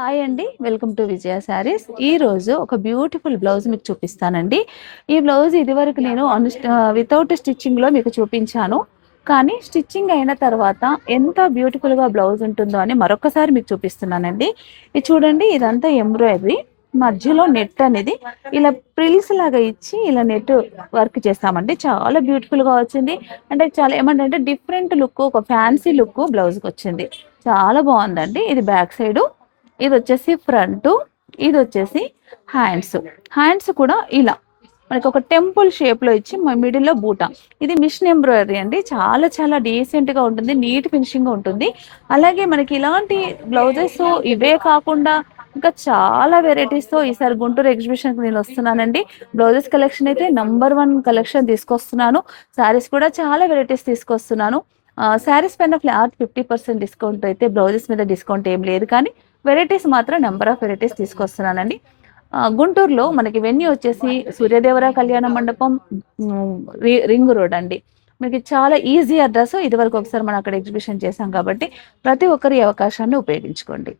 Hi అండి. Welcome to విజయ శారీస్. ఈరోజు ఒక బ్యూటిఫుల్ బ్లౌజ్ మీకు చూపిస్తానండి. ఈ బ్లౌజ్ ఇదివరకు నేను వితౌట్ స్టిచ్చింగ్‌లో మీకు చూపించాను. కానీ స్టిచ్చింగ్ అయిన తర్వాత ఎంత బ్యూటిఫుల్‌గా బ్లౌజ్ ఉంటుందో అని మరొకసారి మీకు చూపిస్తున్నానండి. ఇది చూడండి, ఇదంతా ఎంబ్రాయిడరీ. మధ్యలో నెట్ అనేది ఇలా ప్రిల్స్ లాగా ఇచ్చి ఇలా నెట్ వర్క్ చేస్తామండి. చాలా బ్యూటిఫుల్‌గా వచ్చింది. అంటే చాలా ఏమంటే డిఫరెంట్ లుక్, ఒక ఫ్యాన్సీ లుక్ బ్లౌజ్‌కి వచ్చింది. చాలా బాగుందండి. ఇది బ్యాక్ సైడు, ఇది వచ్చేసి ఫ్రంట్, ఇది వచ్చేసి హ్యాండ్స్. హ్యాండ్స్ కూడా ఇలా మనకి ఒక టెంపుల్ షేప్ లో ఇచ్చి మిడిల్లో బూటా. ఇది మిషన్ ఎంబ్రాయిడరీ అండి. చాలా చాలా డీసెంట్ గా ఉంటుంది, నీట్ ఫినిషింగ్ గా ఉంటుంది. అలాగే మనకి ఇలాంటి బ్లౌజెస్ ఇవే కాకుండా ఇంకా చాలా వెరైటీస్ తో ఈసారి గుంటూరు ఎగ్జిబిషన్ కి నేను వస్తున్నానండి. బ్లౌజెస్ కలెక్షన్ అయితే #1 కలెక్షన్ తీసుకొస్తున్నాను. శారీస్ కూడా చాలా వెరైటీస్ తీసుకొస్తున్నాను. శారీస్ పైన ఫ్లాట్ 50% డిస్కౌంట్ అయితే, బ్లౌజెస్ మీద డిస్కౌంట్ ఏం లేదు, కానీ వెరైటీస్ మాత్రం నెంబర్ ఆఫ్ వెరైటీస్ తీసుకొస్తున్నానండి. గుంటూరులో మనకి వెన్యూ వచ్చేసి సూర్యదేవర కళ్యాణ మండపం, రింగ్ రోడ్ అండి. మనకి చాలా ఈజీ అడ్రస్. ఇదివరకు ఒకసారి మనం అక్కడ ఎగ్జిబిషన్ చేశాం కాబట్టి ప్రతి ఒక్కరు ఈ అవకాశాన్ని ఉపయోగించుకోండి.